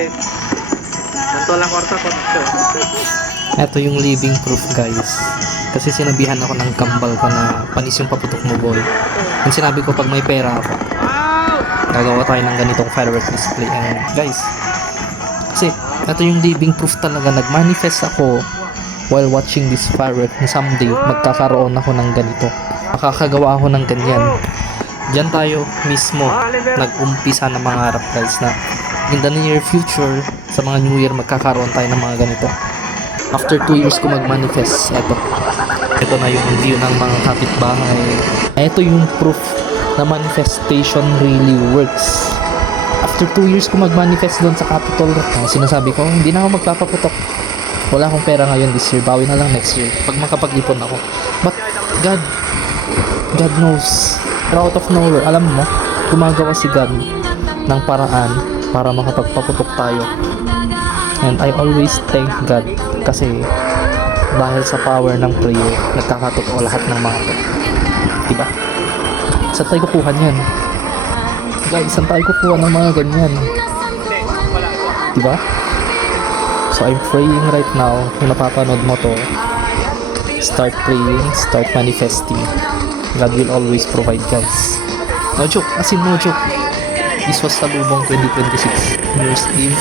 guys. Ganito lang kwarta ko. Ito yung living proof guys. Kasi sinabihan ako ng kambal ko na panis yung paputok mo boy. Yung sinabi ko pag may pera ako, gagawa tayo ng ganitong firework display. And guys, kasi ito yung living proof talaga. Nag-manifest ako while watching this firework na someday magkakaroon ako ng ganito. Makakagawa ako ng ganyan. Diyan tayo mismo nag-umpisa ng mga harap guys na in the near future sa mga New Year magkakaroon tayo ng mga ganito. After 2 years ko mag-manifest, ito na yung view ng mga kapitbahay. Ito yung proof na manifestation really works. After 2 years ko mag-manifest doon sa Capitol, sinasabi ko, hindi na ako magpapaputok. Wala akong pera ngayon this year, bawi na lang next year pag makapag-ipon ako. But God knows, out of nowhere, alam mo, gumagawa si God ng paraan para makapagpaputok tayo. And I always thank God kasi dahil sa power ng prayer, nagkakatotoo lahat ng mga to. Diba? Saan tayo kukuha niyan? Guys, saan tayo kukuha ng mga ganyan? Diba? So I'm praying right now. Kung napapanood mo to, start praying, start manifesting. God will always provide guys. No joke, as in no joke. This was Salubong 2026 New Year's Eve.